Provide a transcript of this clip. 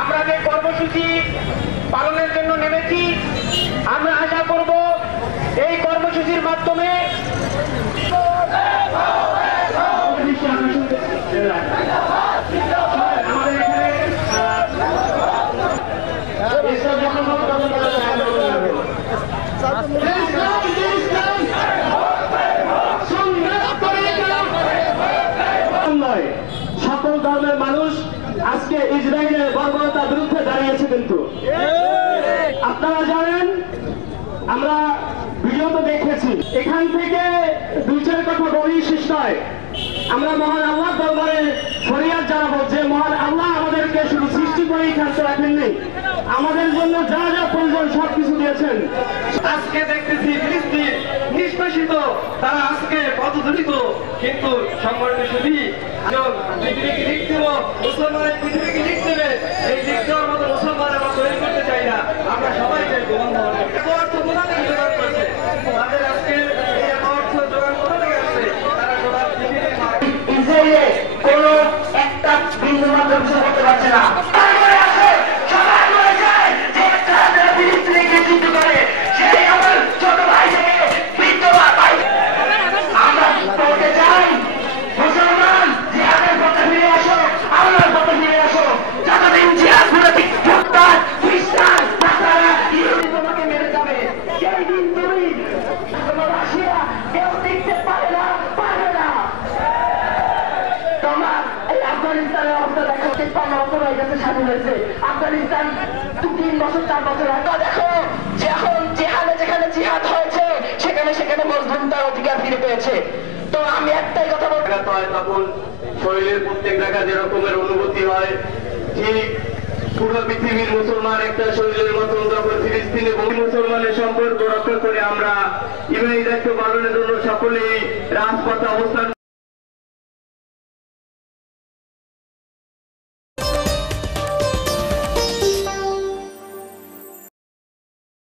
আমরা যে কর্মসূচি পালনের জন্য নেমেছি, আমরা আশা করব এই কর্মসূচির মাধ্যমে সকল ধর্মের মানুষ আজকে ইসরায়েলের বর্বরতার বিরুদ্ধে দাঁড়িয়েছে। কিন্তু আপনারা জানেন, আমরা ভিডিওতে দেখেছি, এখান থেকে দুই চার কথা বলেই শেষ নয়। আমরা মহান আল্লাহ দরবারে ফরিয়াদ জানাবো যে মহান আল্লাহ আমাদেরকে শুধু সৃষ্টি করেই ক্ষান্ত রাখেননি, আমাদের জন্য যা যা প্রয়োজন সবকিছু দিয়েছেন। আজকে দেখতেছি ফিলিস্তিন নিষ্পেষিত, তারা আজকে পথদলিত, কিন্তু সংগঠন শুধু পৃথিবীকে লিখ দেব, মুসলমানের পৃথিবীকে লিখ দেবে, এই লিখ দেওয়ার মতো মুসলমান আমরা তৈরি করতে চাই না। আমরা সবাই চাই অর্থ কোথা থেকে জোগাড় করেছে, তাদের আজকে এই অর্থ জোগাড় কোথা থেকে আসছে, তারা গোটা ইসরায়েলে কোন একটা বিন্দু মাত্র কিছু করতে পারছে না। আফগানিস্তানের অবস্থা দেখো, 53 বছর হয়ে গেছে স্বাধীন হয়েছে আফগানিস্তান। 3 বছর 4 বছর আগে দেখো যে এখন যেখানে যেখানে জিহাদ হয়েছে সেখানে সেখানে মুসলিম তার অধিকার ফিরে পেয়েছে। তো আমি একটাই কথা বলতে হয়, তখন শরীরের প্রত্যেক জায়গা যে রকমের অনুভূতি হয়, ঠিক পুরো পৃথিবীর মুসলমান একটা শরীরের মতন যখন ফিলিস্তিনে মুসলমানের সম্পর্ক রক্ষা করে আমরা ইমানি দায়িত্ব পালনের জন্য সকলেই রাজপথে অবস্থান